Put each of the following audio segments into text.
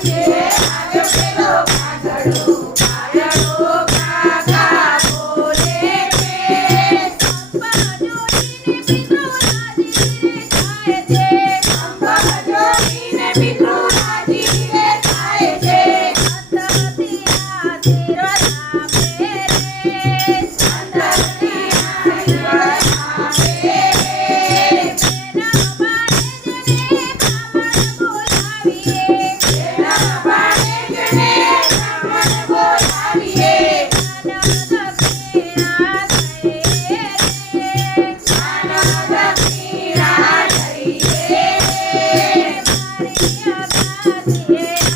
મનાવીએ રે Yeah.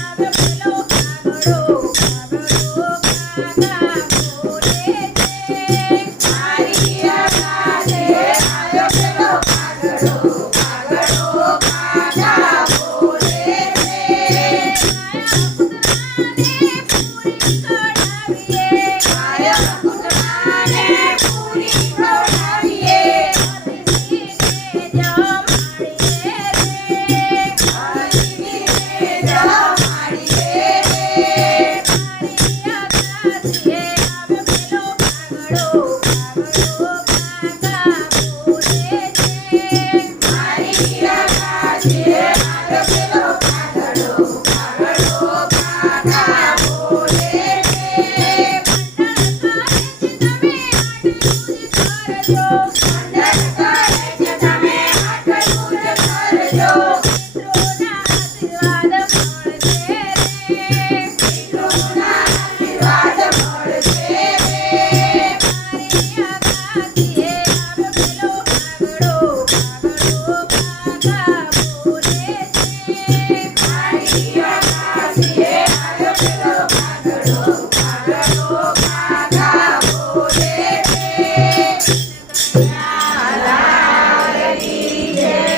Oh.